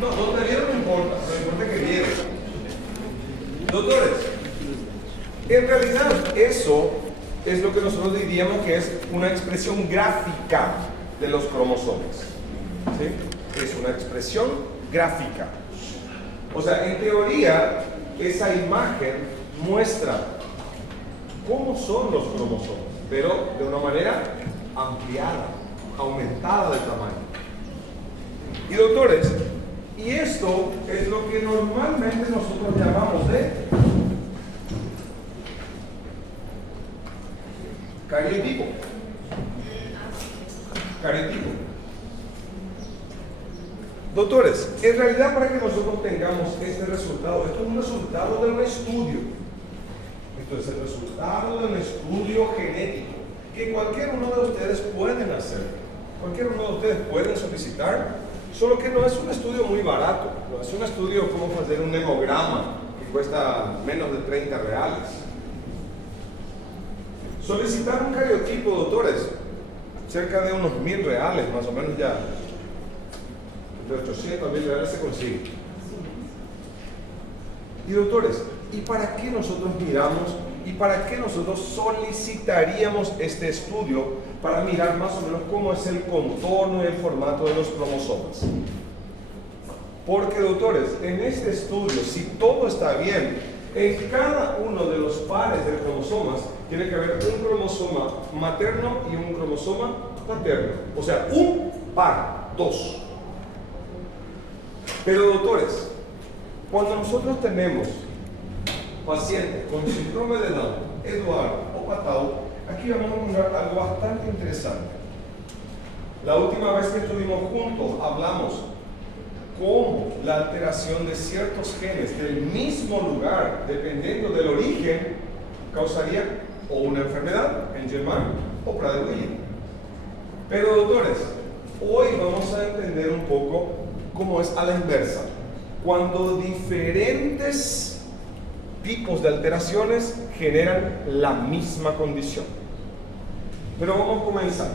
No, donde vieron no importa, no importa que vieron. Doctores, en realidad eso es lo que nosotros diríamos que es una expresión gráfica de los cromosomas. ¿Sí? Es una expresión gráfica. O sea, en teoría, esa imagen muestra cómo son los cromosomas, pero de una manera ampliada, aumentada de tamaño. Y doctores, y esto es lo que normalmente nosotros llamamos de cariotipo. Cariotipo. Doctores, en realidad para que nosotros tengamos este resultado, esto es un resultado de un estudio. Esto es el resultado de un estudio genético que cualquier uno de ustedes pueden hacer. Cualquier uno de ustedes pueden solicitar, solo que no es un estudio muy barato. No es un estudio como hacer un hemograma que cuesta menos de 30 reales. Solicitar un cariotipo, doctores, cerca de unos 1.000 reales, más o menos ya. De 800 a 1.000 reales se consigue. Y doctores, ¿y para qué nosotros miramos y para qué nosotros solicitaríamos este estudio para mirar más o menos cómo es el contorno y el formato de los cromosomas? Porque doctores, en este estudio, si todo está bien, en cada uno de los pares de cromosomas tiene que haber un cromosoma materno y un cromosoma paterno. O sea, un par, dos. Pero doctores, cuando nosotros tenemos pacientes con síndrome de Down, Edwards o Patau, aquí vamos a encontrar algo bastante interesante. La última vez que estuvimos juntos hablamos cómo la alteración de ciertos genes del mismo lugar, dependiendo del origen, causaría o una enfermedad, Angelman o Prader-Willi. Pero doctores, hoy vamos a entender un poco cómo es a la inversa. Cuando diferentes tipos de alteraciones generan la misma condición. Pero vamos a comenzar.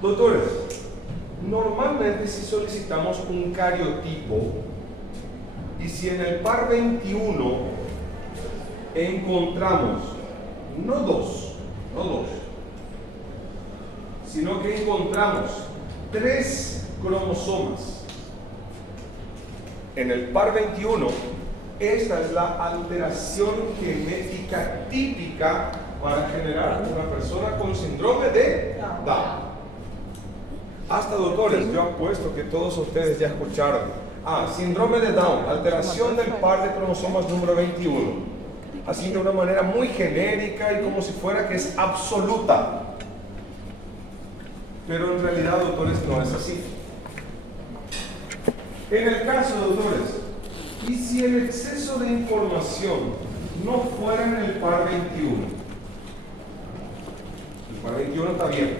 Doctores, normalmente si solicitamos un cariotipo y si en el par 21 encontramos no dos, sino que encontramos 3 cromosomas en el par 21, esta es la alteración genética típica para generar una persona con síndrome de Down. Hasta doctores, yo apuesto que todos ustedes ya escucharon. Síndrome de Down, alteración del par de cromosomas número 21. Así de una manera muy genérica y como si fuera que es absoluta. Pero en realidad, doctores, no es así. En el caso, doctores, y si el exceso de información no fuera en el par 21, el par 21 está bien,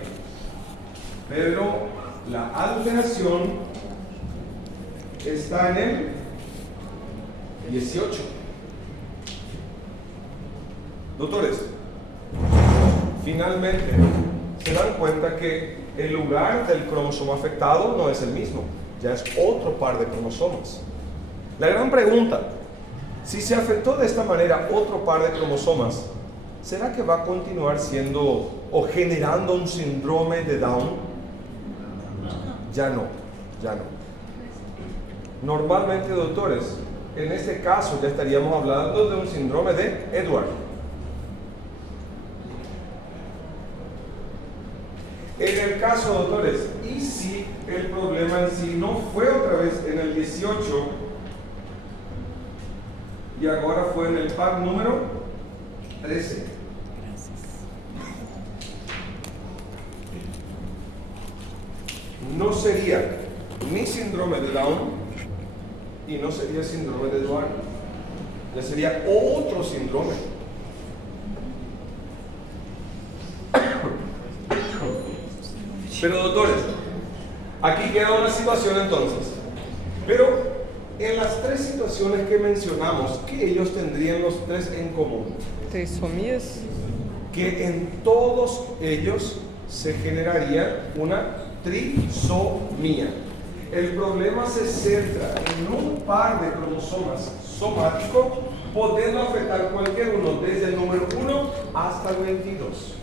pero la alteración está en el 18. Doctores, finalmente se dan cuenta que el lugar del cromosoma afectado no es el mismo, ya es otro par de cromosomas. La gran pregunta, si se afectó de esta manera otro par de cromosomas, ¿será que va a continuar siendo o generando un síndrome de Down? Ya no. Normalmente, doctores, en este caso ya estaríamos hablando de un síndrome de Edwards. En el caso, doctores, y si el problema en sí no fue otra vez en el 18 y ahora fue en el par número 13. No sería ni síndrome de Down y no sería síndrome de Edwards. Ya sería otro síndrome. Pero doctores, aquí queda una situación entonces. Pero en las 3 situaciones que mencionamos, ¿qué ellos tendrían los 3 en común? Trisomías. Que en todos ellos se generaría una trisomía. El problema se centra en un par de cromosomas somáticos, pudiendo afectar cualquier uno, desde el número 1 hasta el 22.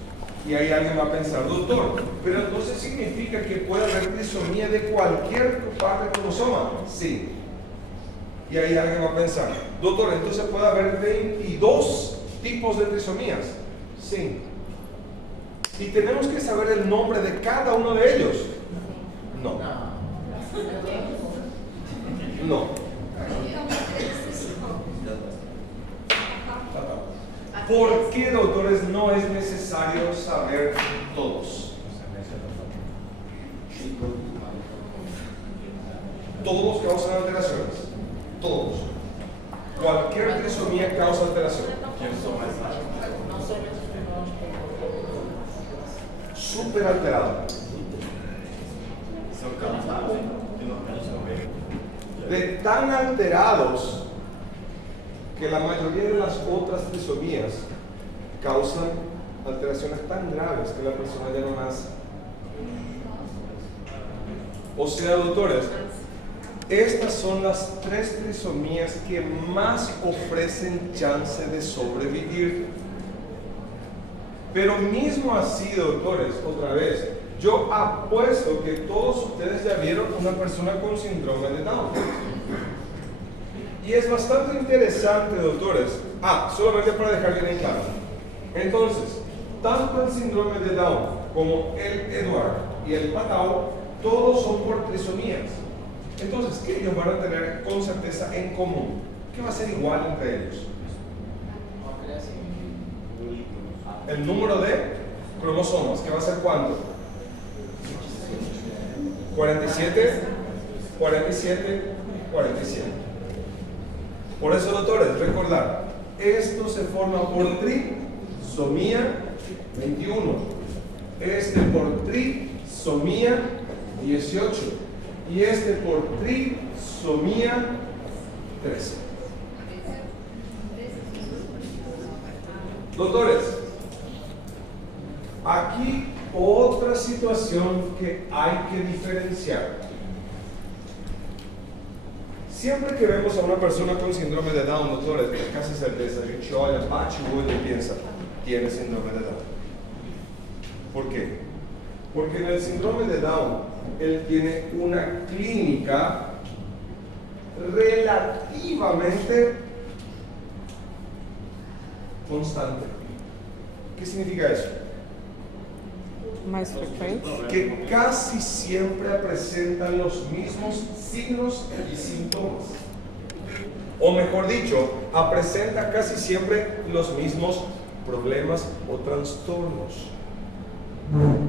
Y ahí alguien va a pensar, doctor, pero entonces significa que puede haber trisomía de cualquier par de cromosoma. Sí. Y ahí alguien va a pensar, doctor, entonces puede haber 22 tipos de trisomías. Sí. ¿Y tenemos que saber el nombre de cada uno de ellos? No. No. ¿Por qué, doctores, no es necesario saber todos? Todos causan alteraciones. Todos. Cualquier trisomía causa alteración. Súper alterado. De tan alterados que la mayoría de las otras trisomías causan alteraciones tan graves que la persona ya no nace. O sea, doctores, estas son las 3 trisomías que más ofrecen chance de sobrevivir. Pero mismo así, doctores, otra vez, yo apuesto que todos ustedes ya vieron una persona con síndrome de Down. Y es bastante interesante, doctores. Solamente para dejar bien en claro. Entonces, tanto el síndrome de Down como el Edwards y el Patau, todos son por trisomías. Entonces, ¿qué ellos van a tener con certeza en común? ¿Qué va a ser igual entre ellos? El número de cromosomas, ¿qué va a ser cuánto? 47, 47, 47. Por eso, doctores, recordar, esto se forma por trisomía 21, este por trisomía 18 y este por trisomía 13. Doctores, aquí otra situación que hay que diferenciar. Siempre que vemos a una persona con síndrome de Down, doctores, es casi certeza, a gente olha, bate o olho y piensa, tiene síndrome de Down. ¿Por qué? Porque en el síndrome de Down, él tiene una clínica relativamente constante. ¿Qué significa eso? Más frecuente. Que casi siempre presentan los mismos signos y síntomas. O mejor dicho, presenta casi siempre los mismos problemas o trastornos.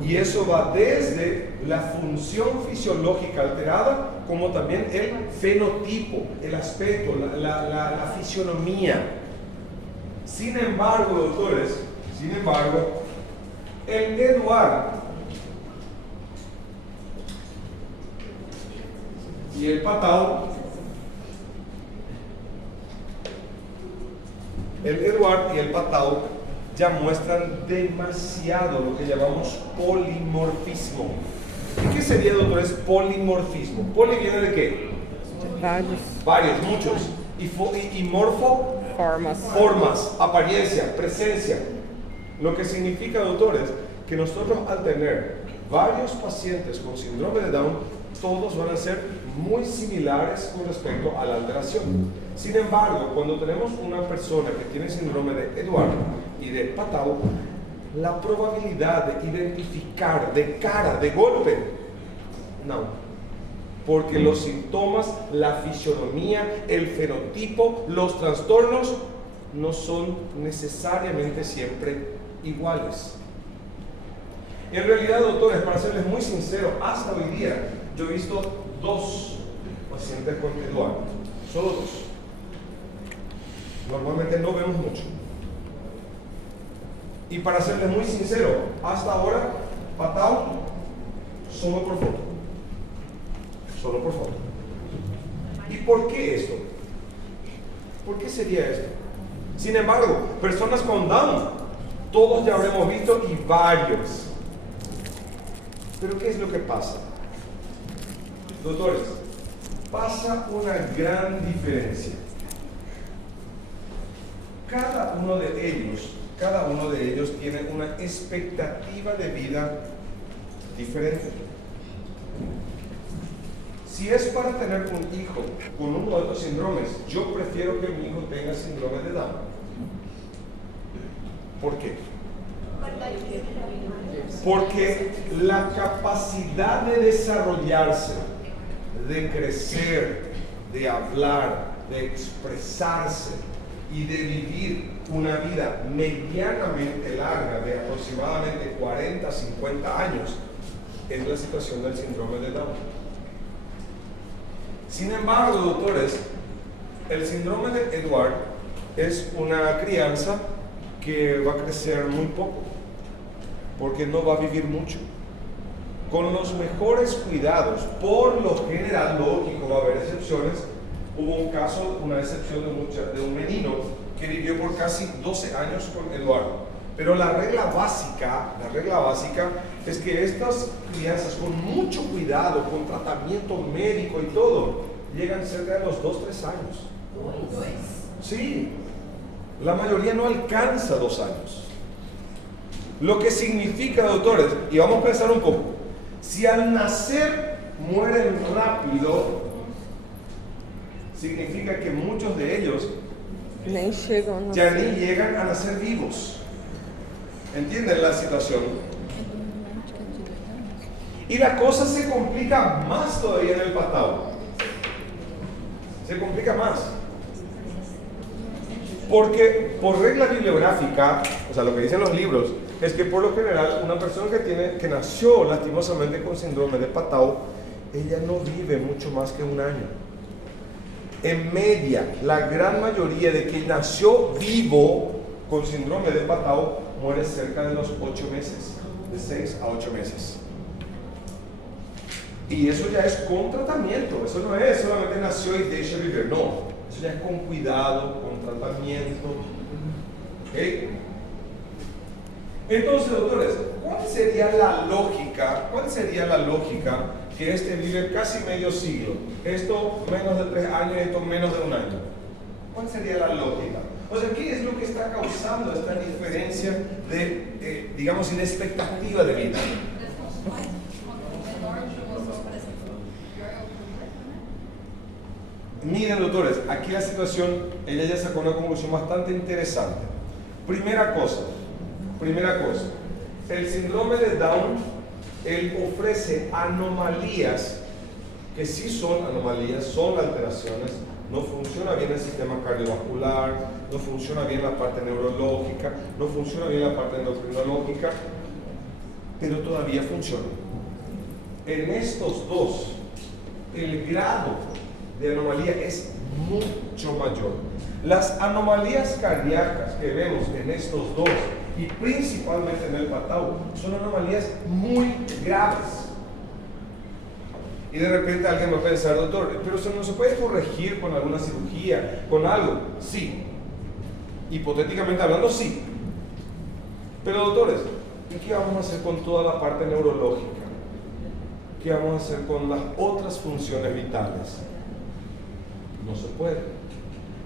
Y eso va desde la función fisiológica alterada, como también el fenotipo, el aspecto, la fisionomía. Sin embargo, doctores, el Edwards y el Patau, ya muestran demasiado lo que llamamos polimorfismo. ¿Y qué sería, doctores, polimorfismo? Poli viene de qué? Varios, muchos. Y morfo, formas, apariencia, presencia. Lo que significa, doctores, que nosotros al tener varios pacientes con síndrome de Down, todos van a ser muy similares con respecto a la alteración. Sin embargo, cuando tenemos una persona que tiene síndrome de Edwards y de Patau, la probabilidad de identificar de cara, de golpe, no. Porque los síntomas, la fisionomía, el fenotipo, los trastornos no son necesariamente siempre iguales. En realidad, doctores, para serles muy sincero, hasta hoy día yo he visto 2 pacientes con Edwards, solo 2. Normalmente no vemos mucho. Y para serles muy sincero, hasta ahora, Patau, solo por foto. Solo por foto. ¿Y por qué esto? ¿Por qué sería esto? Sin embargo, personas con Down, todos ya habremos visto y varios. Pero ¿qué es lo que pasa? Doctores, pasa una gran diferencia. Cada uno de ellos tiene una expectativa de vida diferente. Si es para tener un hijo con uno de estos síndromes, yo prefiero que mi hijo tenga síndrome de Down. ¿Por qué? Porque la capacidad de desarrollarse, de crecer, de hablar, de expresarse y de vivir una vida medianamente larga de aproximadamente 40 a 50 años es la situación del síndrome de Down. Sin embargo, doctores, el síndrome de Edward es una crianza que va a crecer muy poco, porque no va a vivir mucho. Con los mejores cuidados, por lo general, lógico, va a haber excepciones. Hubo un caso, una excepción de un menino que vivió por casi 12 años con Eduardo. Pero la regla básica es que estas crianzas con mucho cuidado, con tratamiento médico y todo, llegan cerca de los 2-3 años. Sí, la mayoría no alcanza 2 años. Lo que significa, doctores, y vamos a pensar un poco, si al nacer mueren rápido, significa que muchos de ellos ya ni llegan a nacer vivos. ¿Entienden la situación? Y la cosa se complica más todavía en el Patau. Se complica más. Porque por regla bibliográfica, o sea, lo que dicen los libros, es que por lo general una persona que nació lastimosamente con síndrome de Patau, ella no vive mucho más que 1 año. En media, la gran mayoría de que nació vivo con síndrome de Patau muere cerca de los 8 meses, de 6 a 8 meses. Y eso ya es con tratamiento, eso no es solamente nació y deja vivir, no, eso ya es con cuidado, con tratamiento. ¿Okay? Entonces, doctores, ¿cuál sería la lógica que este vive casi medio siglo? Esto menos de 3 años, esto menos de 1 año. ¿Cuál sería la lógica? O sea, ¿qué es lo que está causando esta diferencia de, digamos, de expectativa de vida? Miren, doctores, aquí la situación, ella ya sacó una conclusión bastante interesante. Primera cosa, el síndrome de Down, él ofrece anomalías que sí son anomalías, son alteraciones. No funciona bien el sistema cardiovascular, no funciona bien la parte neurológica, no funciona bien la parte endocrinológica, pero todavía funciona. En estos dos, el grado de anomalía es mucho mayor. Las anomalías cardíacas que vemos en estos dos, y principalmente en el Patau, son anomalías muy graves. Y de repente alguien va a pensar, doctor, pero eso no se puede corregir con alguna cirugía, con algo. Sí, hipotéticamente hablando, sí. Pero doctores, ¿y qué vamos a hacer con toda la parte neurológica? ¿Qué vamos a hacer con las otras funciones vitales? No se puede.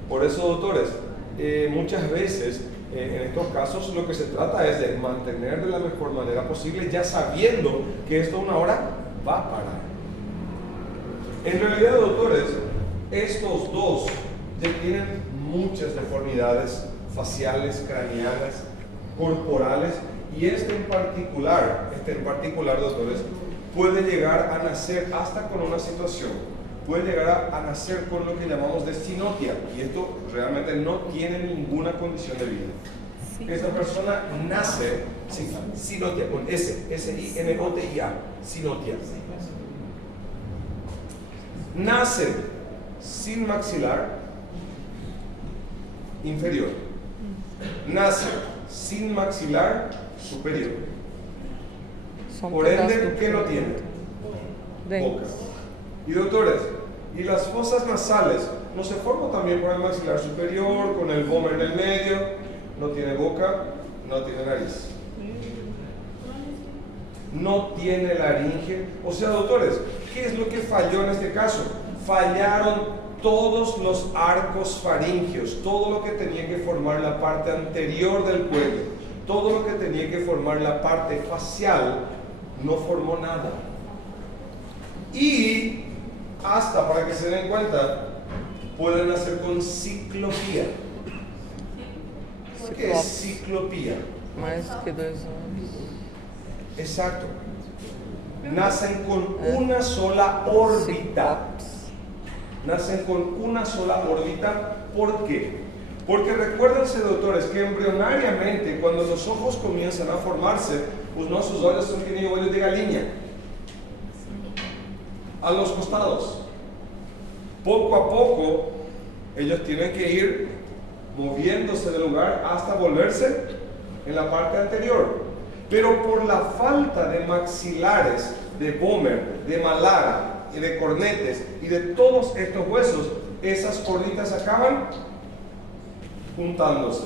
Por eso, doctores, muchas veces en estos casos lo que se trata es de mantener de la mejor manera posible, ya sabiendo que esto una hora va a parar. En realidad, doctores, estos dos ya tienen muchas deformidades faciales, craneanas, corporales, y este en particular, doctores, puede llegar a nacer hasta con una situación, puede llegar a nacer con lo que llamamos de sinotia, y esto realmente no tiene ninguna condición de vida. Sí. Esta persona nace, sinotia, con S, S-I-N-O-T-I-A, sinotia. Nace sin maxilar inferior, nace sin maxilar superior. Por ende, ¿qué no tiene? Boca. Y doctores, y las fosas nasales no se forman también por el maxilar superior, con el vómer en el medio, no tiene boca, no tiene nariz. no tiene laringe. O sea, doctores, ¿qué es lo que falló en este caso? Fallaron todos los arcos faríngeos, todo lo que tenía que formar la parte anterior del cuello, todo lo que tenía que formar la parte facial, no formó nada. Y hasta, para que se den cuenta, pueden nacer con ciclopía. ¿Qué es ciclopía? Mais que 2 anos. Exacto. Nacen con una sola órbita. Nacen con una sola órbita. ¿Por qué? Porque recuérdense, doctores, que embrionariamente, cuando los ojos comienzan a formarse, pues no, sus olhos son que ni olhos de galinha. A los costados. Poco a poco, ellos tienen que ir moviéndose del lugar hasta volverse en la parte anterior. Pero por la falta de maxilares, de Bomer, de malara y de cornetes y de todos estos huesos, esas órbitas acaban juntándose.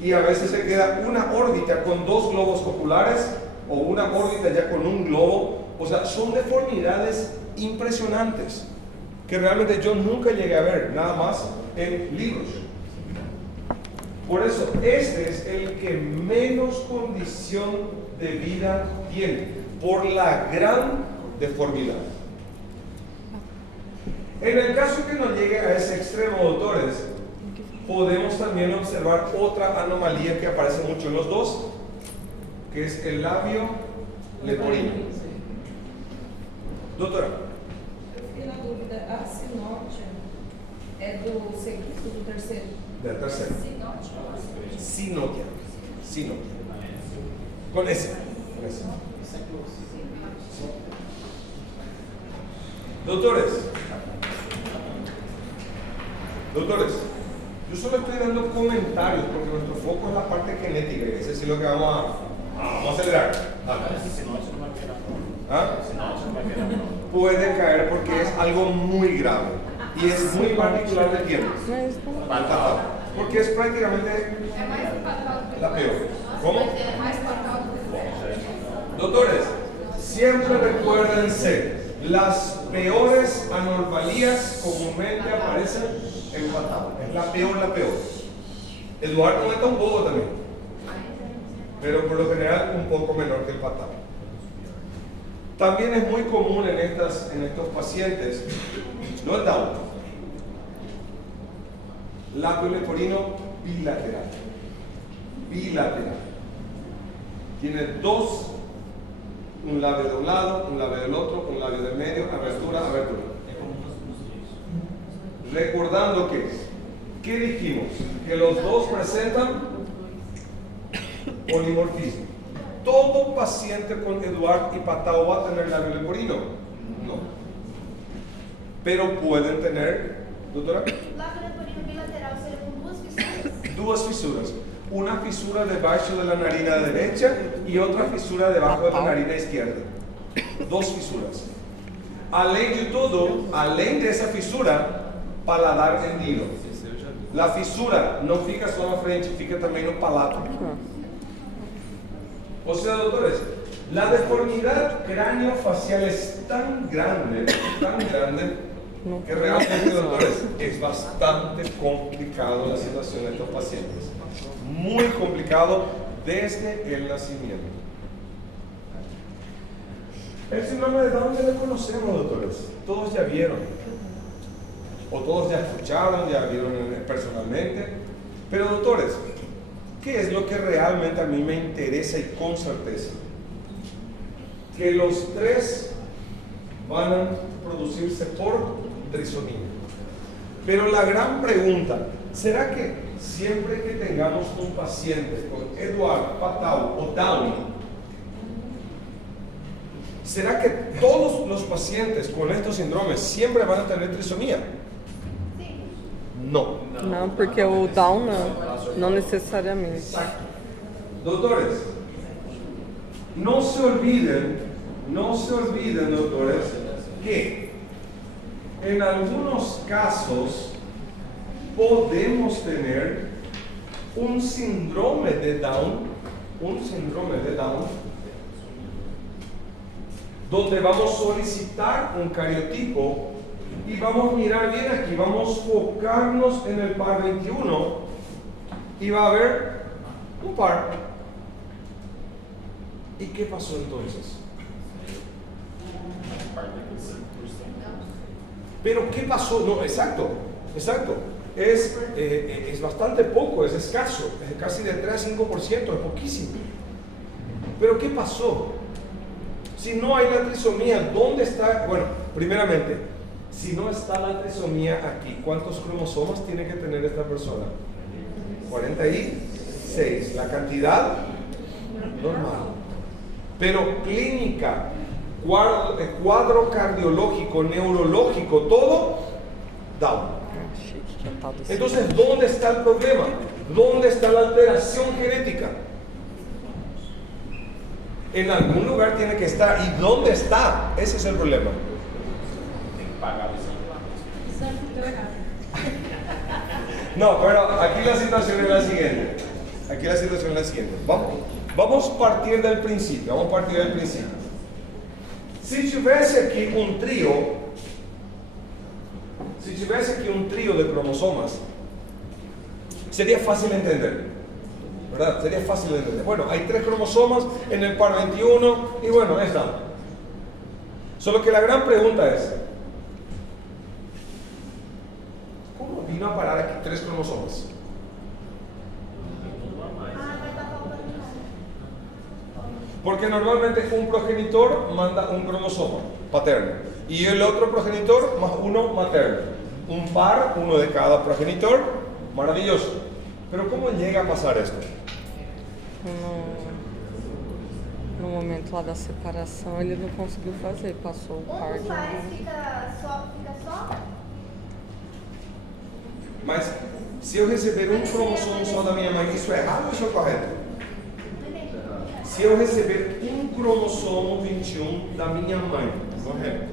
Y a veces se queda una órbita con 2 globos oculares o una órbita ya con un globo. O sea, son deformidades impresionantes que realmente yo nunca llegué a ver, nada más en libros. Por eso, este es el que menos condición de vida tiene, por la gran deformidad. En el caso que no llegue a ese extremo, doctores, podemos también observar otra anomalía que aparece mucho en los dos, que es el labio leporino. Doutora. Eu fiquei na dúvida, a sinótia é do segundo, do terceiro? Da tercera. Sinótia ou asinótia? Sinotia. Sinotia. Con ese. Doctores, yo solo estoy dando comentarios porque nuestro foco es la parte genética y ese sí es lo que vamos a acelerar. ¿Ah? Puede caer porque es algo muy grave y es muy particular de quién. Porque es prácticamente la peor. ¿Cómo? Doctores, siempre recuérdense, las peores anomalías comúnmente aparecen en patado. Es la peor. Eduardo no está un poco también, pero por lo general un poco menor que el patado. También es muy común en estos pacientes, no el Down, labio leporino bilateral. Tiene 2, un labio de un lado, un labio del otro, un labio del medio, abertura. Recordando que, ¿qué dijimos? Que los dos presentan polimorfismo. ¿Todo paciente con Eduard y Patau va a tener labio leporino? No. Pero pueden tener, doctora, Labio leporino bilateral seria com 2 fissuras? 2 fisuras. Una fisura debajo de la narina derecha y otra fisura debajo de la narina izquierda. 2 fisuras. Além de todo, além de esa fisura, paladar hendido. La fisura no fica só na frente, fica também no palato. O sea, doctores, la deformidad cráneo-facial es tan grande, que realmente, doctores, es bastante complicado la situación de estos pacientes. Muy complicado desde el nacimiento. El síndrome de Down ya lo conocemos, doctores. Todos ya vieron. O todos ya escucharon, ya vieron personalmente. Pero, doctores, ¿qué es lo que realmente a mí me interesa y con certeza? Que los 3 van a producirse por trisomía. Pero la gran pregunta, ¿será que siempre que tengamos un paciente con Eduard, Patau o Down, ¿será que todos los pacientes con estos síndromes siempre van a tener trisomía? No. Não, porque o Down não necessariamente. Exacto. Doctores, no se olviden, doctores, que en algunos casos podemos tener un síndrome de Down donde vamos a solicitar un cariotipo y vamos a mirar bien aquí, vamos a focarnos en el par 21 y va a haber un par. ¿Y qué pasó entonces? Pero ¿qué pasó? No, exacto. Es bastante poco, es escaso, es casi de 3 a 5%, es poquísimo. Pero ¿qué pasó? Si no hay la trisomía, ¿dónde está? Bueno, primeramente, si no está la trisomía aquí, ¿cuántos cromosomas tiene que tener esta persona? 46, la cantidad normal. Pero clínica, cuadro cardiológico, neurológico, todo down. Entonces, ¿dónde está el problema? ¿Dónde está la alteración genética? En algún lugar tiene que estar. ¿Y dónde está? Ese es el problema. No, pero aquí la situación es la siguiente. Vamos a partir del principio. Si tuviese aquí un trío de cromosomas, sería fácil entender, ¿verdad? Bueno, hay 3 cromosomas en el par 21 y bueno, está. Solo que la gran pregunta es, ¿cómo vino a parar aquí 3 cromosomas? Porque normalmente un progenitor manda un cromosoma paterno y el otro progenitor más uno materno. Un par, uno de cada progenitor, maravilloso. Pero ¿cómo llega a pasar esto? No momento lá da separação, ele não conseguiu fazer, passou o par Um dos de pais fica só. Mas se eu receber um cromossomo só da minha mãe, isso é errado ou isso é correto? Não entendi. Se eu receber um cromossomo 21 da minha mãe,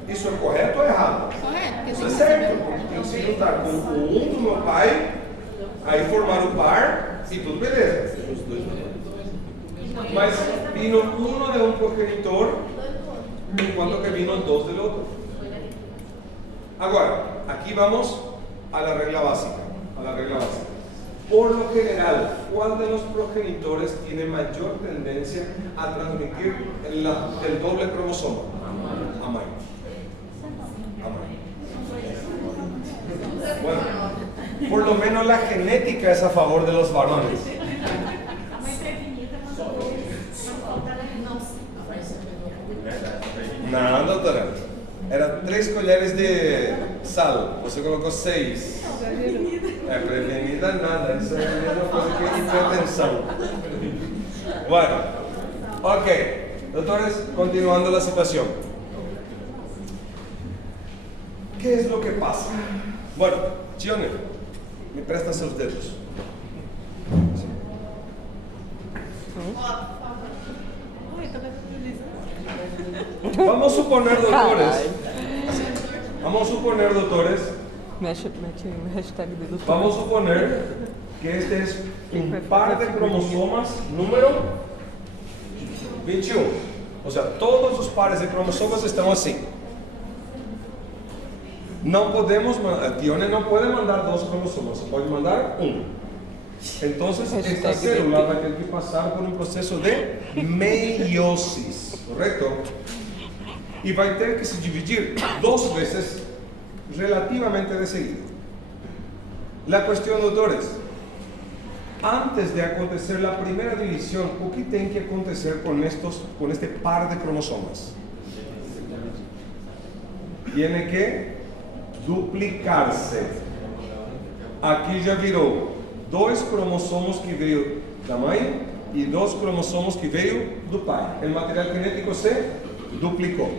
isso é correto ou errado? Correto, porque Isso tem é que certo. Tem que se juntar com o um do meu pai, aí formar o par e tudo beleza. Mas vino uno de un progenitor, enquanto que vino 2 del otro. Ahora, aquí vamos a la regla básica. Por lo general, ¿cuál de los progenitores tiene mayor tendencia a transmitir el doble cromosoma? Amai. Bueno, por lo menos la genética es a favor de los varones. Não, doutora. Era 3 colheres de sal. Você colocou 6. É, prevenida nada. Isso é a mesma coisa que hipertensão. Bueno, ok. Doutores, continuando la situación. ¿Qué es lo que pasa? Bueno, Gione, me prestan sus dedos. Vamos a suponer, doutores, Mete o hashtag dedo. vamos a suponer que este es un par de cromosomas número 21. O sea, todos los pares de cromosomas están así. No podemos, Gione no puede mandar 2 cromosomas, puede mandar 1. Entonces, esta célula va a tener que pasar por un proceso de meiosis, ¿correcto? Y va a tener que se dividir 2 veces relativamente de seguido. La cuestión, doutores, antes de acontecer la primera división, ¿qué tiene que acontecer con este par de cromosomas? Tiene que duplicarse. Aquí ya virou 2 cromossomos que veio da mãe e 2 cromossomos que veio do pai. O material genético se duplicou.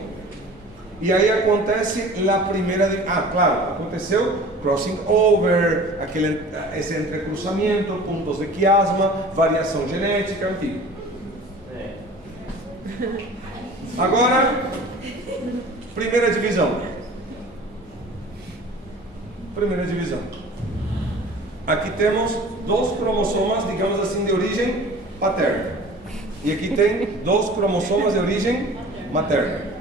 E aí acontece a primeira... claro, aconteceu crossing over, esse entrecruzamento, pontos de quiasma, variação genética, enfim. Agora, primeira divisão. Aqui temos 2 cromossomas, digamos assim, de origem paterna. E aqui tem 2 cromossomas de origem materna.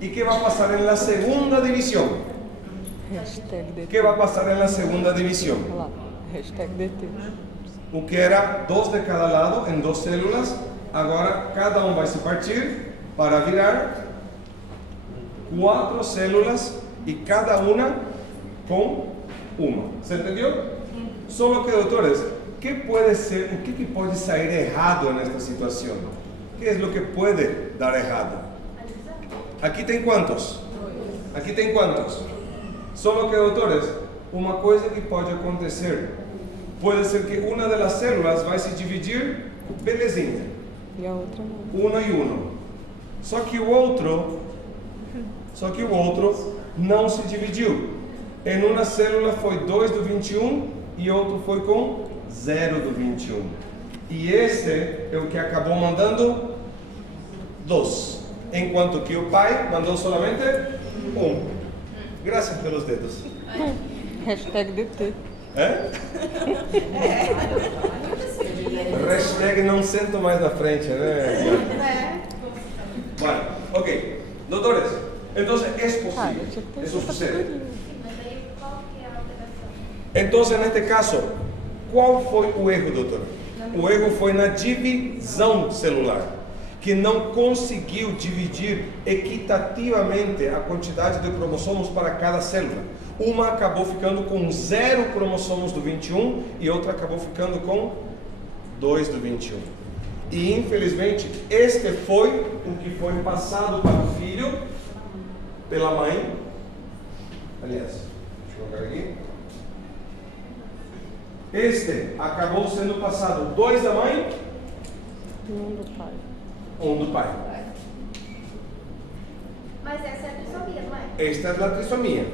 ¿Y qué va a pasar en la segunda división? Hashtag DT. ¿Qué va a pasar en la segunda división? Olha lá. Hashtag DT. O que era 2 de cada lado em 2 células, agora cada um vai se partir para virar 4 células e cada uma com uma. ¿Se entendió? Solo que, doutores, ¿qué puede ser, o que pode sair errado nesta situação? ¿Qué es lo que puede dar errado? Aqui tem quantos? Aqui tem quantos? Solo que, doutores, uma coisa que pode acontecer, pode ser que uma das células vai se dividir, belezinha, E a outra não. uma e uma. Só que o outro não se dividiu. Em uma célula foi 2 do 21 e outro foi com 0 do 21. E este é o que acabou mandando 2, enquanto que o pai mandou somente 1. Graças pelos dedos. Hashtag DT. É? Hashtag não sento mais na frente, né? Bueno, ok. Doutores, então é possível. Isso sucede. Mas aí qual que é a alteração? Então, neste caso, qual foi o erro, doutor? O erro foi na divisão celular, que não conseguiu dividir equitativamente a quantidade de cromossomos para cada célula. Uma acabou ficando com 0 cromossomos do 21 e outra acabou ficando com 2 do 21. E infelizmente, este foi o que foi passado para o filho pela mãe. Aliás, deixa eu colocar aqui. Este acabou sendo passado 2 da mãe, E um do pai. 1 do pai. Mas essa é a trissomia, não é? Esta é a trissomia.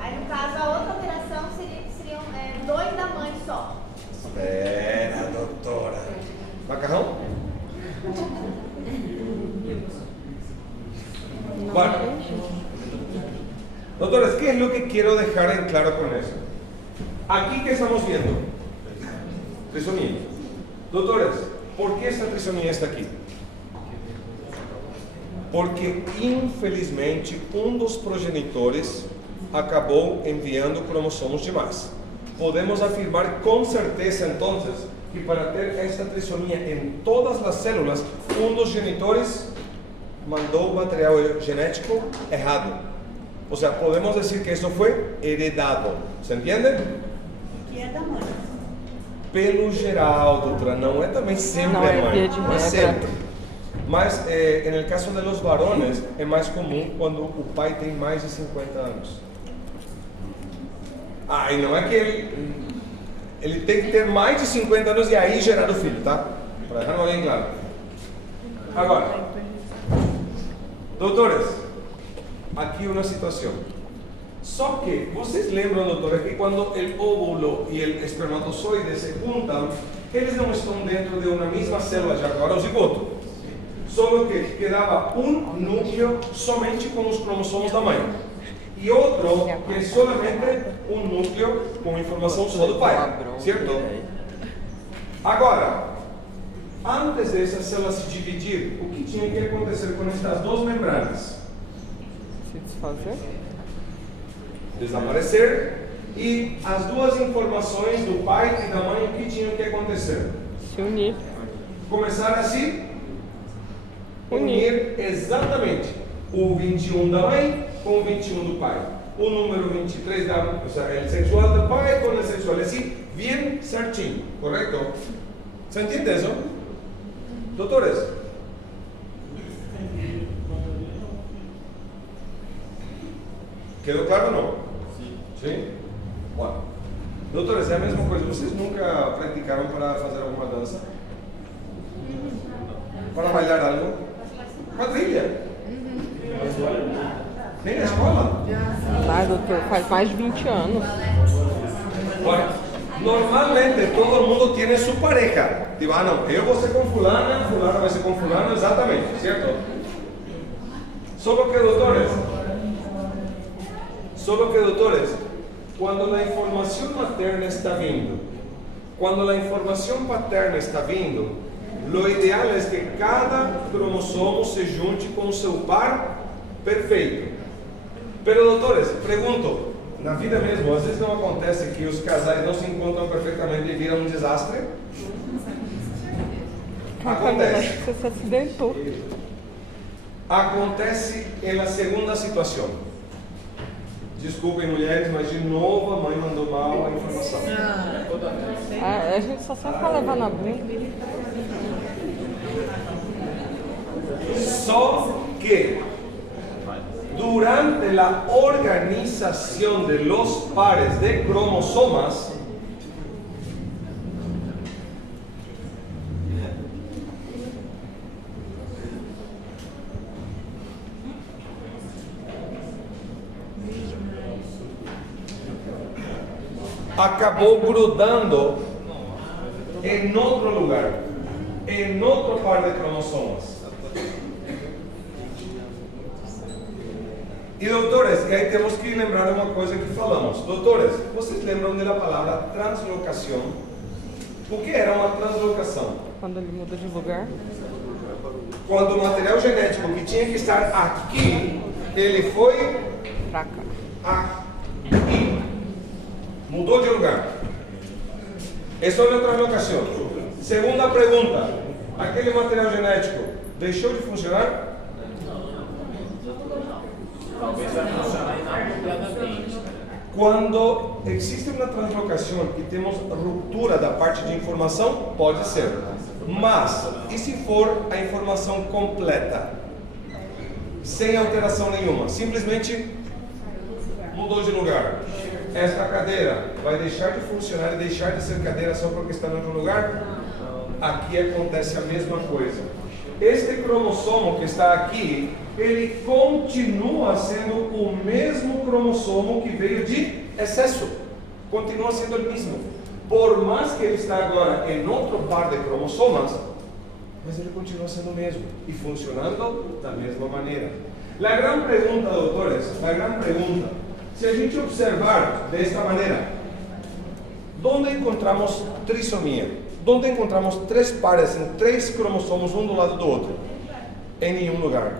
Aí, no caso, a outra alteração seriam 2 da mãe só. Espera, doutora. Macarrão? Bueno, doctores, ¿qué es lo que quiero dejar en claro con eso? Aquí, ¿qué estamos viendo? Trisomía. Doctores, ¿por qué esta trisomía está aquí? Porque, infelizmente, dos progenitores acabou enviando cromossomos demais. Podemos afirmar com certeza, então, que para ter esta trissomia em todas as células, dos genitores mandou o material genético errado. O sea, podemos dizer que isso foi heredado. ¿Se entende? Que é da mãe. Pelo geral, doutora, não é também sempre Não é mãe. via de Não é regra. sempre. Mas, no caso de los varones, é mais comum quando o pai tem mais de 50 anos. Ah, e não é que ele tem que ter mais de 50 anos e aí gerar o filho, tá? Para deixar bem claro. Agora, doutores, aqui uma situação. Só que, vocês lembram, doutores, que quando o óvulo e o espermatozoide se juntam, eles não estão dentro de uma mesma célula já, agora o zigoto. Só que quedava um núcleo somente com os cromossomos da mãe. E outro que é solamente um núcleo com informação só do pai, certo? Agora, antes dessa célula se dividir, o que tinha que acontecer com estas duas membranas? Se desfazer. Desaparecer. E as duas informações do pai e da mãe, o que tinha que acontecer? Se unir. Começar a se unir exatamente o 21 da mãe com o 21 do pai. O número 23 da, o sea, el sexual do pai com o sexual, assim, bem certinho, correto? ¿Se entiende isso? Doutores? ¿Quedou claro ou não? Sim. Bueno. Doutores, é a mesma coisa. Vocês nunca praticaram para fazer alguma dança? Para bailar algo? Quadrilha? Nem na escola? Ai, doutor, faz mais de 20 anos. Bueno, normalmente todo mundo tem sua pareja. Tipo, ah, não, eu vou ser com fulana, fulana vai ser com fulano, exatamente, certo? Só que, doutores, quando a informação materna está vindo, quando a informação paterna está vindo, o ideal é que cada cromossomo se junte com seu par Perfeito. Pero, doutores, pergunto, na vida mesmo, às vezes não acontece que os casais não se encontram perfeitamente e viram um desastre? Camila, acho que você se acidentou. Acontece na segunda situação. Desculpem, mulheres, mas de novo a mãe mandou mal a informação. A gente só sai pra levar na bunda. Só que durante a organização de los pares de cromosomas, acabou grudando em outro lugar, em outro par de cromossomas. E doutores, e aí temos que lembrar uma coisa que falamos. Doutores, vocês lembram da palavra translocação? O que era uma translocação? Quando ele muda de lugar. Quando o material genético que tinha que estar aqui, ele foi Pra cá. aqui. Mudou de lugar. Isso é uma translocação. Segunda pergunta. Aquele material genético deixou de funcionar? Talvez vai funcionar inapropriadamente. Quando existe uma translocação e temos ruptura da parte de informação, pode ser. Mas, e se for a informação completa? Sem alteração nenhuma. Simplesmente mudou de lugar. Esta cadeira vai deixar de funcionar e deixar de ser cadeira só porque está em outro lugar? Aqui acontece a mesma coisa. Este cromossomo que está aqui, ele continua sendo o mesmo cromossomo que veio de excesso. Continua sendo o mesmo. Por mais que ele está agora em outro par de cromossomas, mas ele continua sendo o mesmo e funcionando da mesma maneira. A grande pergunta, doutores, a grande pergunta, se a gente observar desta maneira, onde encontramos trissomia? Onde encontramos três pares em três cromossomos um do lado do outro? Em nenhum lugar.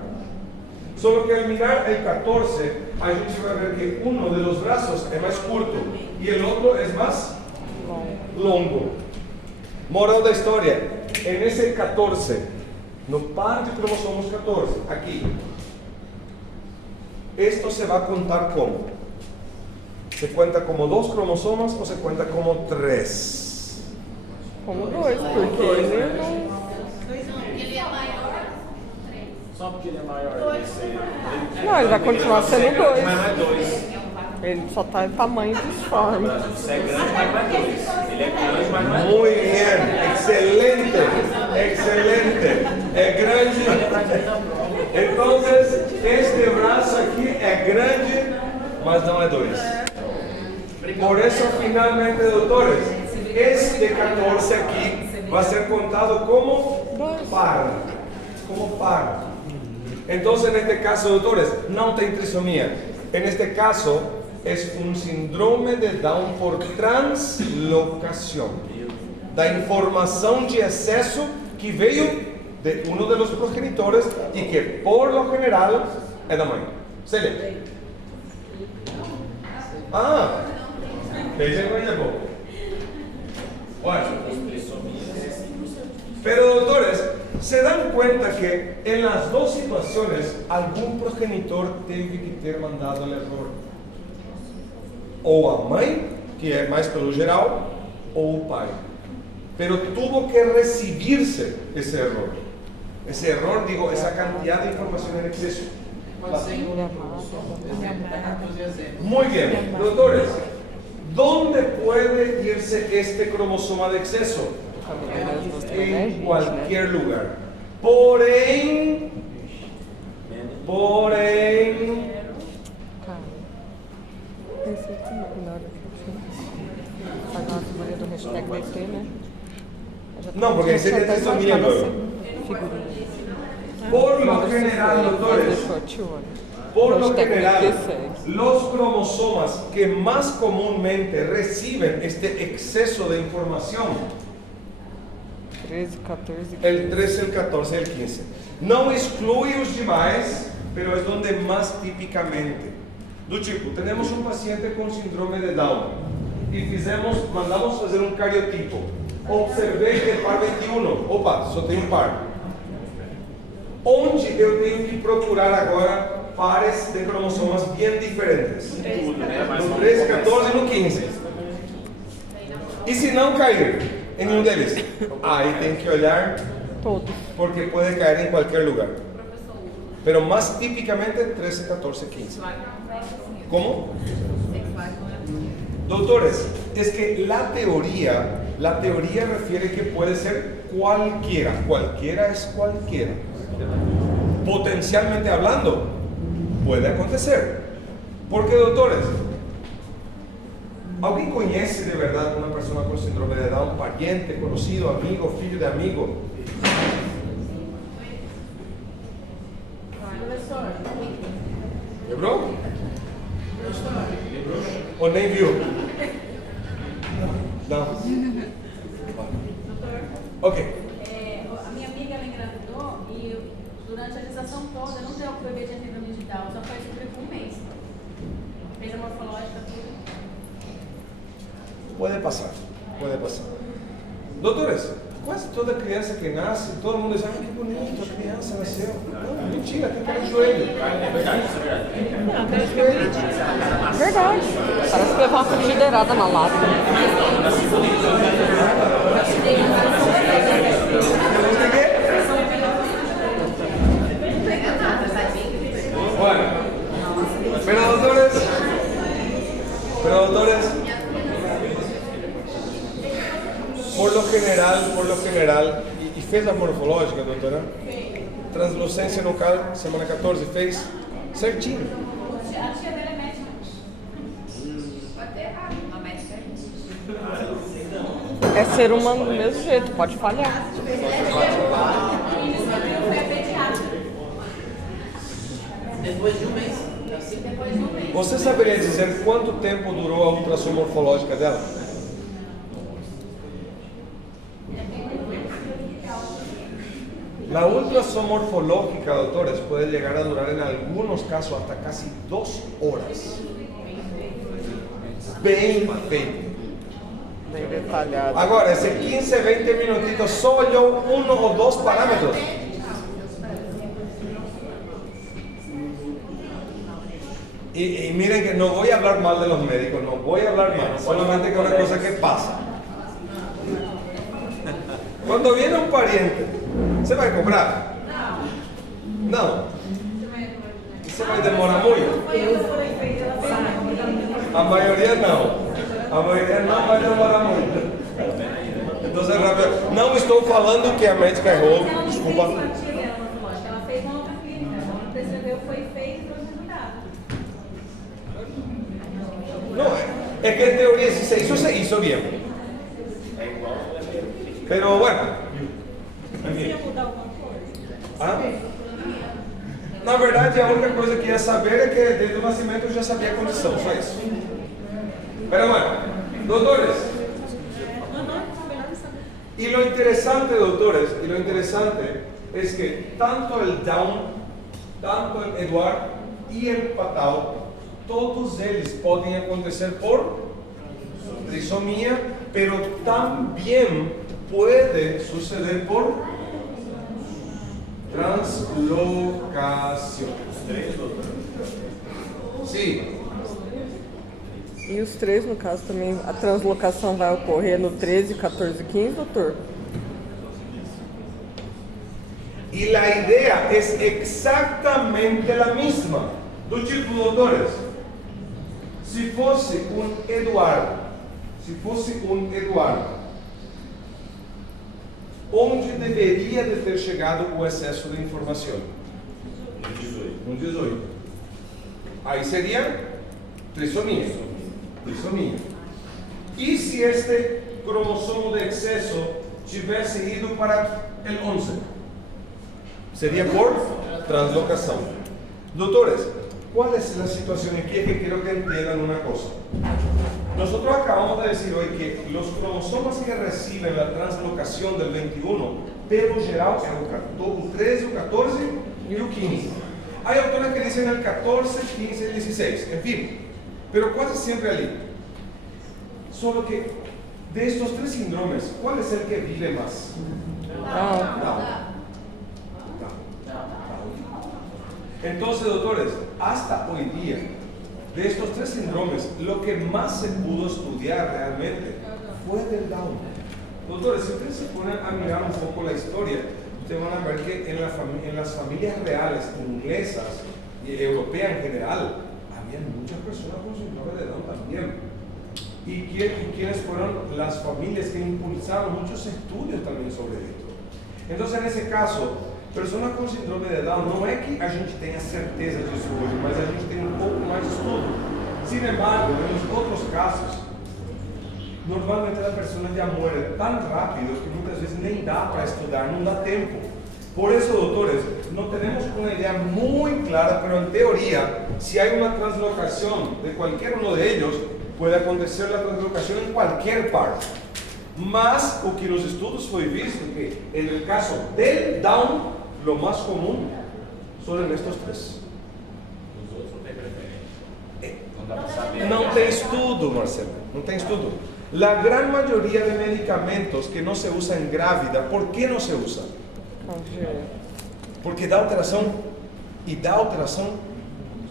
Só que ao mirar o 14, a gente vai ver que um dos braços é mais curto e o outro é mais longo. Moral da história, nesse 14, no par de cromossomos 14, aqui, isto se vai contar como? Se conta como 2 cromossomas ou se conta como 3? Como 2, porque ele não... Ele é maior. Só porque ele é maior. Não, ele vai continuar sendo 2. Mas não é 2. Ele só tá em tamanho disforme. Isso é grande, mas não é 2. Ele é grande, mas não é 2. Muy bien, excelente, excelente. É grande. Então, este braço aqui é grande, mas não é 2. Por isso, finalmente, doutores, este 14 aqui vai ser contado como par. Como par. Então, neste caso, doutores, não tem trissomia. Neste caso, é um síndrome de Down por translocação. Da informação de excesso que veio de um dos progenitores e que, por lo general, é da mãe. Célia. Ah, veja com ele, pô. Ótimo. Pero, doutores, se dan cuenta que en las dos situaciones algún progenitor teve que ter mandado el error. Ou a mãe, que é mais pelo geral, ou o pai. Pero tuvo que recibirse esse error. Esse error, digo, essa quantidade de informação em excesso. Muy bien, doutores, ¿dónde puede irse este cromosoma de exceso? En cualquier lugar. Porém, Pensei que na hora que pagar uma figurinha do hashtag DT, né? não, porque esse é trissomia agora. Por lo general, doutores, por lo general, los cromosomas que más comúnmente reciben este exceso de información, 13, 14, el 13, el 14 y el 15, não exclui os demais, pero es donde más típicamente. Do tipo, tenemos un paciente con síndrome de Down y mandamos fazer um cariotipo. Observei el par 21. Opa, só tem um par. Onde eu tenho que procurar agora pares de cromossomas bem diferentes? No 13, 14 e no 15. E se não cair em nenhum deles? Aí tem que olhar, Todos. porque pode cair em qualquer lugar. Pero más típicamente 13, 14, 15. ¿Cómo? Doctores, es que la teoría refiere que puede ser cualquiera es cualquiera. Potencialmente hablando, puede acontecer. Porque, doctores, ¿alguien conoce de verdad una persona con síndrome de Down? Pariente, conocido, amigo, filho de amigo. Lembrou? Ou nem viu? Não. Ok. A minha amiga ela engravidou e durante a gestação toda não deu para o bebê de síndrome de Down, só foi sobre um mês. Fez a morfológica, tudo. Puede pasar. Doutores, quase toda criança que nasce, todo mundo diz, que bonito, a criança nasceu. Não, mentira, tem cara de joelho. É verdade, isso é verdade. Não, tem que verdade. Parece que levou uma frigideirada na lata. Bueno, pero doctores, por lo general, e fez a morfológica, doutora? Translucência nucal, semana 14, fez certinho. A tia dela é médica. Pode ter errado, uma médica. É ser humano do mesmo jeito, pode falhar. Foi a pediatra. Depois de um mês. Você saberia dizer quanto tempo durou a ultrassom morfológica dela? La ultrassom morfológica, doctores, puede llegar a durar en algunos casos hasta casi 2 horas. Bem feito. Bem detalhado. Agora, esse 15, 20 minutitos só olhou 1 ou 2 parâmetros. Y miren que no voy a hablar mal de los médicos, no voy a hablar mal, solamente que es una cosa que pasa. Cuando viene un pariente, ¿se va a cobrar? No. ¿Y se va a demorar mucho? A mayoría no. A mayoría no vai demorar muito. Entonces, não estou falando que a médica errou, desculpa. Ela fez uma outra clínica, ela prescreveu, foi feito e trouxe resultado. No, es que en teoría si se hizo bien. Pero bueno. Ah? Na verdade, a única coisa que ia saber é que desde o nascimento eu já sabia a condição, só isso. Pero bueno, doutores. Y lo interesante, doctores, es que tanto el Down, tanto el Eduard y el Patau, todos eles podem acontecer por trisomía, pero también puede suceder por translocación. Sí. E os 3, no caso, também, a translocação vai ocorrer no 13, 14 e 15, doutor? Y la idea es exactamente la misma. Do tipo, doutores, se fosse um Eduardo, onde deveria de ter chegado o excesso de informação? No 18. Aí seria trisomia. E se este cromossomo de excesso tivesse ido para o 11? Seria por translocação. Doutores, qual é a situação aqui? É que quero que entendam uma coisa. Nós acabamos de dizer hoje que os cromosomas que recebem a translocação del 21, pelo geral, é o 13, o 14 e o 15. Hay autores que dicen el 14, 15, 16, en fin, pero casi siempre allí. Solo que de estos tres síndromes, ¿cuál es el que vive más? Down. Entonces, doctores, hasta hoy día, de estos tres síndromes, lo que más se pudo estudiar realmente fue del Down. Doctores, si ustedes se ponen a mirar un poco la historia, ustedes van a ver que en las familias reales inglesas y europeas en general, había muchas personas con síndrome de Down también. ¿Y quiénes fueron las familias que impulsaron muchos estudios también sobre esto? Entonces, en ese caso, personas con síndrome de Down, não é que a gente tenha certeza disso hoje, mas a gente tem um pouco mais de estudo. Sin embargo, en los otros casos, normalmente la persona ya muere tan rápido que muchas veces nem dá para estudar, não dá tempo. Por eso, doctores, no tenemos una idea muy clara, pero en teoría, si hay una translocación de cualquier uno de ellos, puede acontecer la translocación en cualquier parte. Mas o que nos estudos foi visto que en el caso del Down, lo más común son en estos tres. Os outros não tem preferência. Não dá para saber. Não tem estudo, Marcelo, não tem estudo. La gran mayoría de medicamentos que no se usan en grávida, ¿por qué no se usan? Porque da alteração. E da alteração,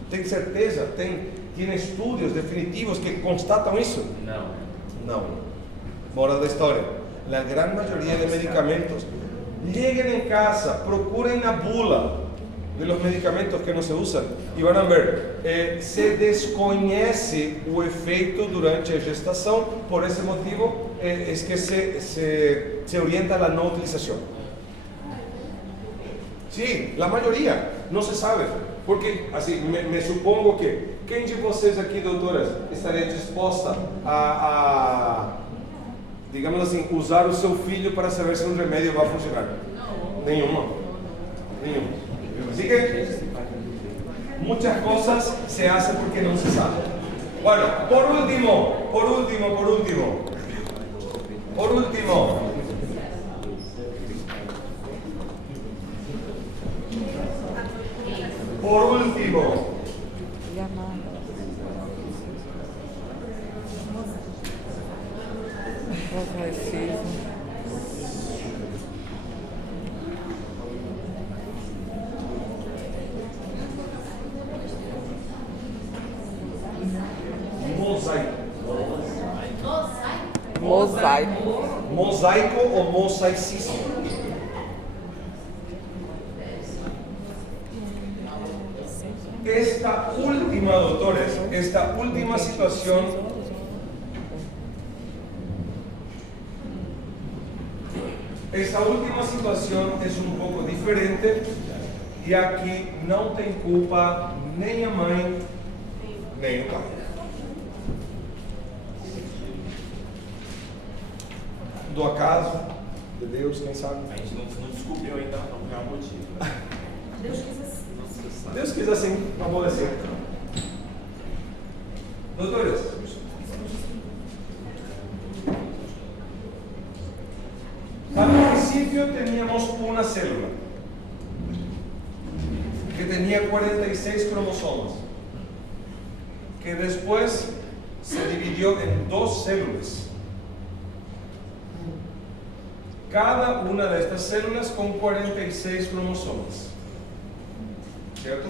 tem certeza, tiene estudios definitivos que constatam isso? Não. No. Moral da história. La gran mayoría de medicamentos. Lleguen en casa, procuren la bula de los medicamentos que no se usan y van a ver, se desconhece o efeito durante a gestação, por esse motivo es que se orienta a la no utilización. Sí, la mayoría, no se sabe, porque así, me supongo que, ¿quién de vocês aqui, doutoras, estaria disposta a digamos assim, usar o seu filho para saber se um remédio vai funcionar? Não. Nenhuma. Así que muchas cosas se hacen porque no se sabe. Bueno, por último, mosaico ou mosaicismo. Esta última, doctores, esta última situación es un poco diferente y aquí no tem culpa nem a mãe, nem o pai. Do acaso, de Deus, quem sabe? A gente não descobriu ainda o real motivo. Né? Deus quis assim. Deus quis assim, vamos assim. Doutores, al principio teníamos una célula que tenía 46 cromosomas, que después se dividió en dos células. Cada una de estas células con 46 cromosomas. ¿Cierto?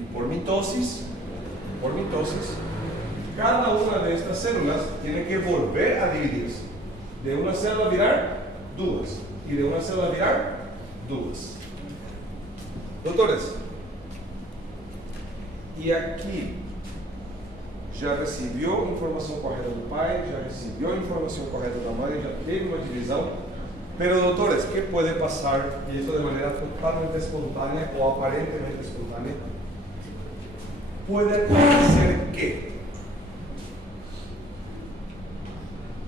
Y por mitosis, cada una de estas células tiene que volver a dividirse. De una célula virar, duas. Y de una célula virar, duas. Doutores, e aqui já recebeu informação correta do pai, já recebeu informação correta da mãe, já teve uma divisão. Pero, doutores, ¿qué puede pasar, y esto de manera totalmente espontánea o aparentemente espontánea? Puede acontecer que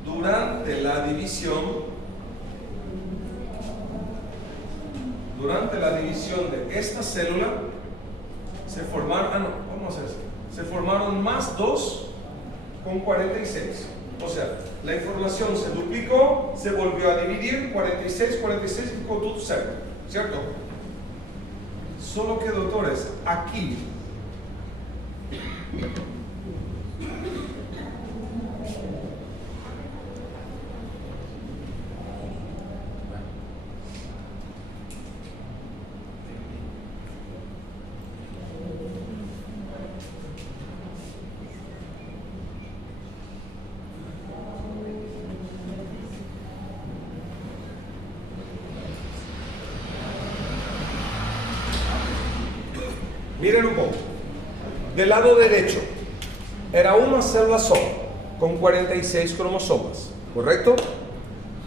durante la división de esta célula se formaron más dos con 46. O sea, la información se duplicó, se volvió a dividir, 46, y ficou tudo certo, ¿cierto? Solo que, doctores, aquí miren un poco. Del lado derecho era una célula só, con 46 cromosomas, ¿correcto?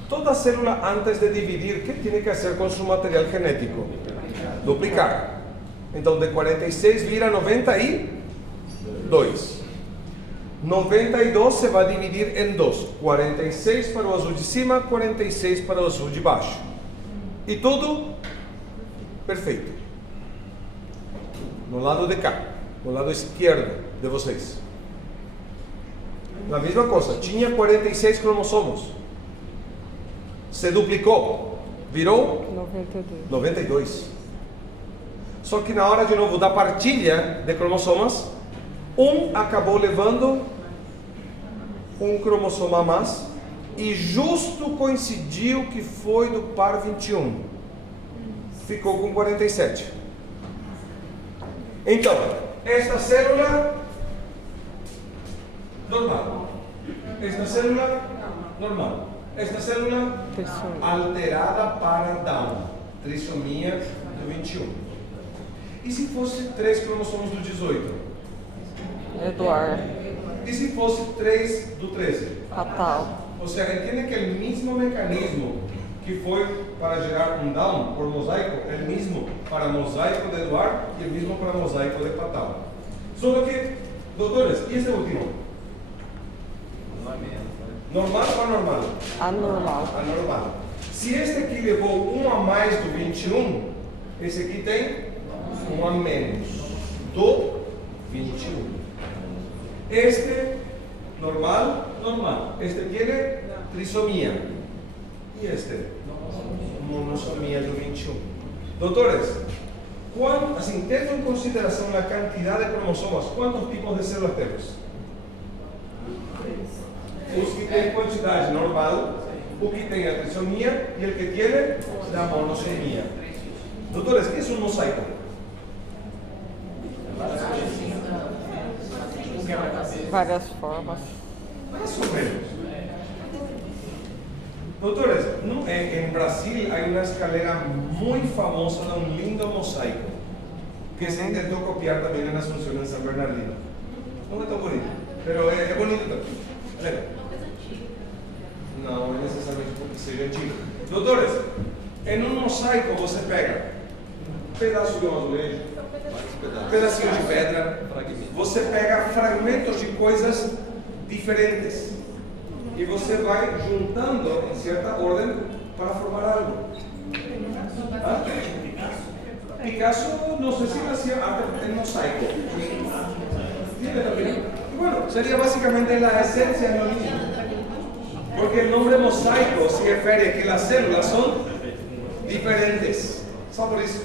Toda célula antes de dividir, ¿qué tiene que hacer con su material genético? Duplicar. Entonces de 46 vira 92. 92 se va a dividir en dos. 46 para o azul de cima, 46 para o azul de baixo. E tudo perfeito. No lado de cá, no lado esquerdo de vocês. La mesma coisa, tinha 46 cromossomos. Se duplicou, virou 92. 92. Só que na hora de novo da partilha de cromossomas, um acabou levando um cromossoma a mais e justo coincidiu que foi do par 21. Ficou com 47. Então, esta célula normal. Esta célula normal. Esta célula Trissomia. alterada para Down, trissomia do 21. E se fosse 3 cromossomos do 18? Eduardo. E se fosse 3 do 13? Fatal. Ou seja, entende que o mesmo mecanismo que foi para gerar um Down por mosaico, é o mesmo para mosaico de Eduardo e o mesmo para mosaico de Fatal. Só que, doutores, e esse último? Normal ou anormal? Anormal. Anormal. Se este aqui levou um a mais do 21, esse aqui tem um a menos do 21. Este, normal, normal. Este tiene trisomia. E este, monosomia do 21. Doutores, assim, tendo em consideração a quantidade de cromossomas, quantos tipos de células temos? Os que têm quantidade normal, o que tem a trisomia e o que tem a monosomia. Doutores, o que é um mosaico? Várias formas. Mais ou menos. Doutores, em Brasil há uma escalera muito famosa de um lindo mosaico que se tentou copiar também na Asunción em San Bernardino. Não é tão bonito, mas é bonito também. Legal. Não é necessariamente porque seja antigo. Doutores, em um mosaico você pega pedaço de um azulejo, pedacinho de pedra, você pega fragmentos de coisas diferentes e você vai juntando em certa ordem para formar algo. ¿Ah? Picasso, não sei se hacía arte en mosaico. Bueno, sería básicamente la esencia de lo mismo. Porque el nombre mosaico se refiere a que las células son diferentes. ¿Só por eso?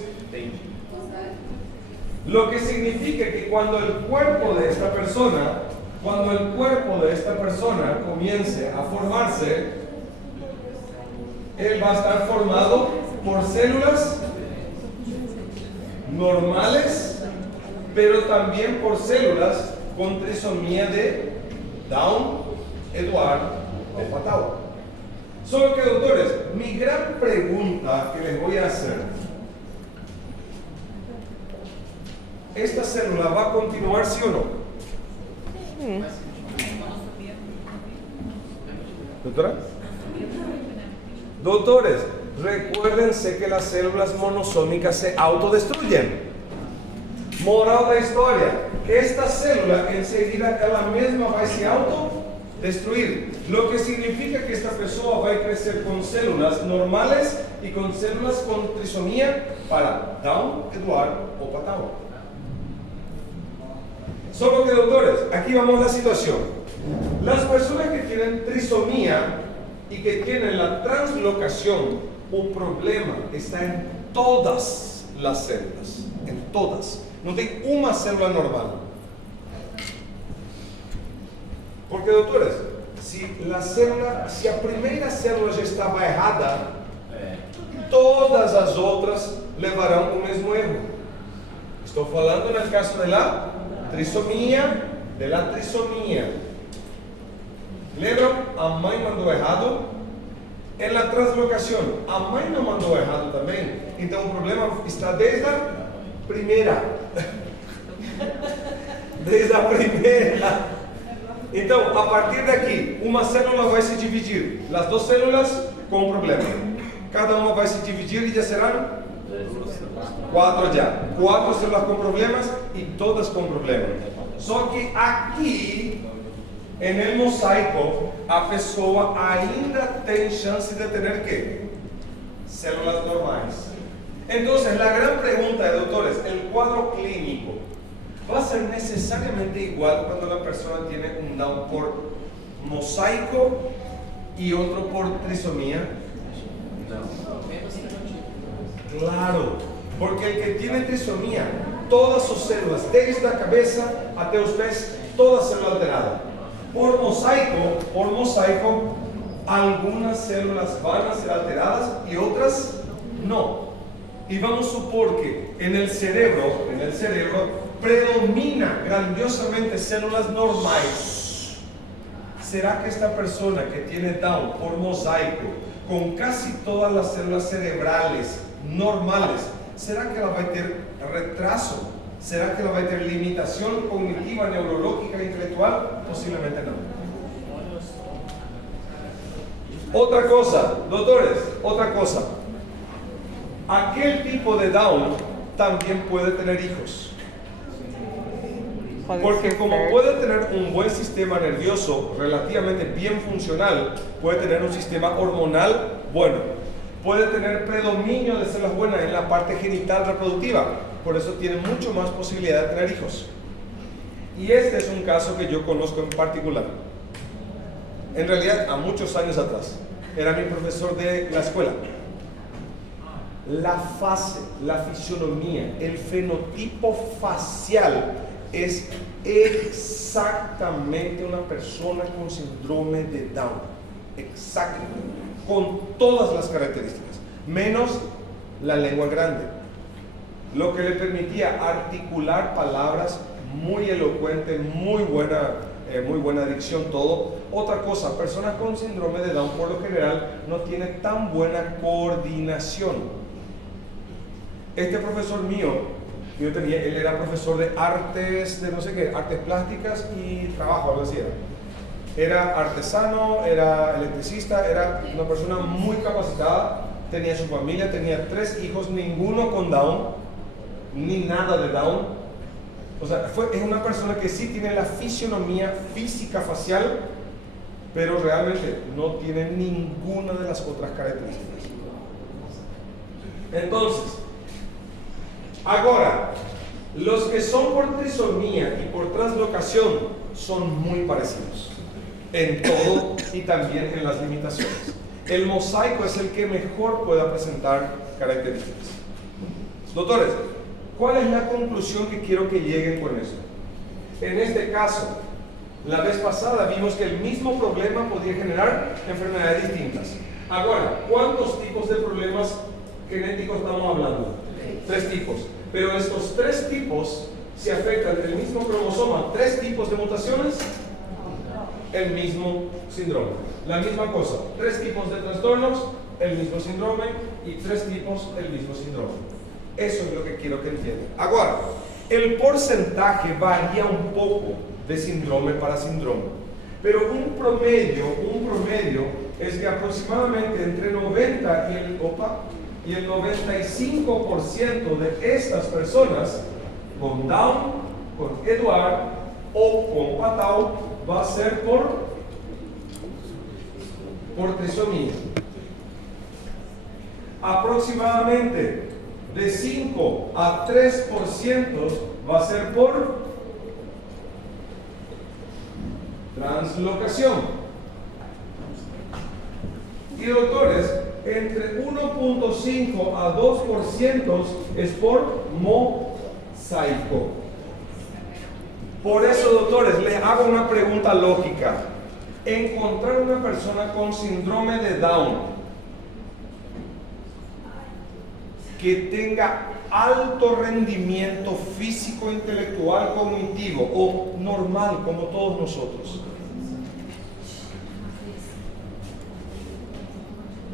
Lo que significa que cuando el cuerpo de esta persona comience a formarse, él va a estar formado por células normales, pero también por células con trisomía de Down, Eduardo, de Fatal. Solo que, doutores, mi gran pregunta que les voy a hacer: ¿esta célula va a continuar, sí o no? ¿Doctora? Doutores, recuérdense que las células monosómicas se autodestruyen. Moral da história: esta célula enseguida ela mesma vai se autodestruir, lo que significa que esta pessoa vai crescer com células normales e com células com trisomia para Down, Eduardo ou Fatal. Solo que, doutores, aquí vamos a la situación. Las personas que tienen trisomía y que tienen la translocación, o problema está en todas las células, en todas. No tem uma célula normal. Porque, doutores, se a primeira célula já estava errada, todas as outras levarão o mesmo erro. Estou falando no caso da trissomia, Lembram? A mãe mandou errado. En la translocação, a mãe não mandou errado também. Então o problema está desde a primeira. Desde a primeira. Então, a partir daqui, uma célula vai se dividir. As duas células com problema. Cada uma vai se dividir e já serão 4 já. 4 células com problemas e todas com problemas. Só que aqui, no mosaico, a pessoa ainda tem chance de ter ¿qué? Células normais. Então, a gran pregunta é, doutores, o quadro clínico va a ser necesariamente igual cuando la persona tiene un Down por mosaico y otro por trisomía? Claro, porque el que tiene trisomía, todas sus células, desde la cabeza hasta los pies, todas células alteradas. Por mosaico, algunas células van a ser alteradas y otras no. Y vamos a supor que en el cerebro predomina grandiosamente células normales. ¿Será que esta persona que tiene Down por mosaico, con casi todas las células cerebrales normales, será que ela vai ter retraso? ¿Será que ela vai ter limitación cognitiva, neurológica e intelectual? Posiblemente no. Otra cosa, doctores, aquel tipo de Down también puede tener hijos. Porque como puede tener un buen sistema nervioso relativamente bien funcional, puede tener un sistema hormonal bueno, puede tener predominio de células buenas en la parte genital reproductiva, por eso tiene mucho más posibilidad de tener hijos. Y este es un caso que yo conozco en particular. En realidad, a muchos años atrás, era mi profesor de la escuela. La fase, la fisionomía, el fenotipo facial es exactamente una persona con síndrome de Down. Exactamente. Con todas las características, menos la lengua grande. Lo que le permitía articular palabras muy elocuente, muy buena dicción, todo. Otra cosa, personas con síndrome de Down por lo general no tienen tan buena coordinación. Este profesor mío, él era profesor de artes, de no sé qué, artes plásticas y trabajo, algo así era. Era artesano, era electricista, era una persona muy capacitada, tenía su familia, tenía 3 hijos, ninguno con Down, ni nada de Down. O sea, es una persona que sí tiene la fisionomía física facial, pero realmente no tiene ninguna de las otras características. Entonces, ahora, los que son por trisomía y por translocación son muy parecidos en todo y también en las limitaciones. El mosaico es el que mejor pueda presentar características. Doctores, ¿cuál es la conclusión que quiero que lleguen con esto? En este caso, la vez pasada vimos que el mismo problema podía generar enfermedades distintas. Ahora, ¿cuántos tipos de problemas genéticos estamos hablando? 3 tipos. Pero estos 3 tipos se afectan del mismo cromosoma. 3 tipos de mutaciones, el mismo síndrome. La misma cosa. 3 tipos de trastornos, el mismo síndrome. Y 3 tipos, el mismo síndrome. Eso es lo que quiero que entiendan. Ahora, el porcentaje varía un poco de síndrome para síndrome. Pero un promedio es que aproximadamente entre 90 y el 95% de estas personas con Down, con Edouard o con Patau va a ser por trisomía. Aproximadamente de 5 a 3% va a ser por translocación. Y doctores, entre 1.5 a 2% es por mosaico. Por eso, doctores, les hago una pregunta lógica. Encontrar una persona con síndrome de Down que tenga alto rendimiento físico, intelectual, cognitivo o normal como todos nosotros,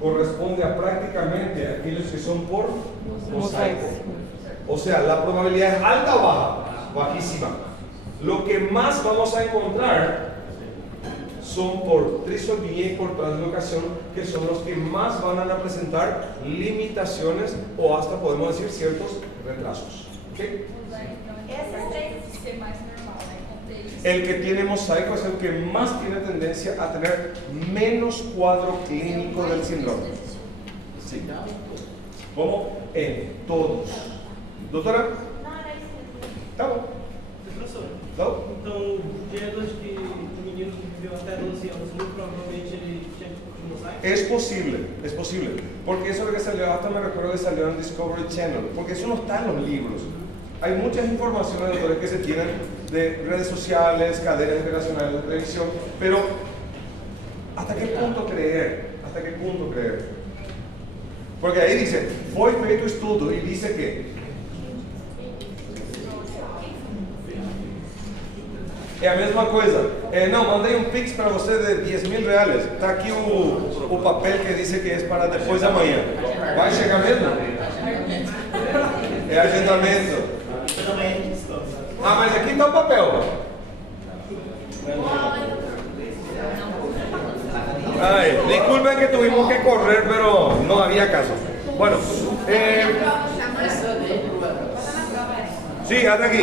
corresponde a prácticamente aquellos que son por mosaico. O sea, la probabilidad es alta o baja, bajísima. Lo que más vamos a encontrar son por trisomía y por translocación, que son los que más van a presentar limitaciones o hasta podemos decir ciertos retrasos. ¿Okay? Essas três. Ser mais normal, né? Conter isso. El que tiene mosaico es el que más tiene tendencia a tener menos cuadro clínico del síndrome. Sí. ¿Cómo? En todos. Doctora, Não, era isso mesmo. tá bom. Professor, Tá. então, diante que o menino que viveu até 12 anos, muito provavelmente ele tinha mosaico? Es posible, porque eso es lo que salió, hasta me recuerdo que salió en Discovery Channel, porque eso no está en los libros. Hay muchas informaciones, doctores, que se tienen de redes sociales, cadenas internacionales de televisión, pero ¿hasta qué punto creer? ¿Hasta qué punto creer? Porque ahí dice, foi feito estudo, y dice que é a mesma coisa. Não, mandei um Pix para você de 10.000 reais. Está aqui o papel que diz que é para depois de amanhã. Vai chegar mesmo? É agendamento. Ah, mas aqui está o papel. Ay, disculpen que tuvimos que correr, pero no había caso. Bueno, sí, hasta aquí.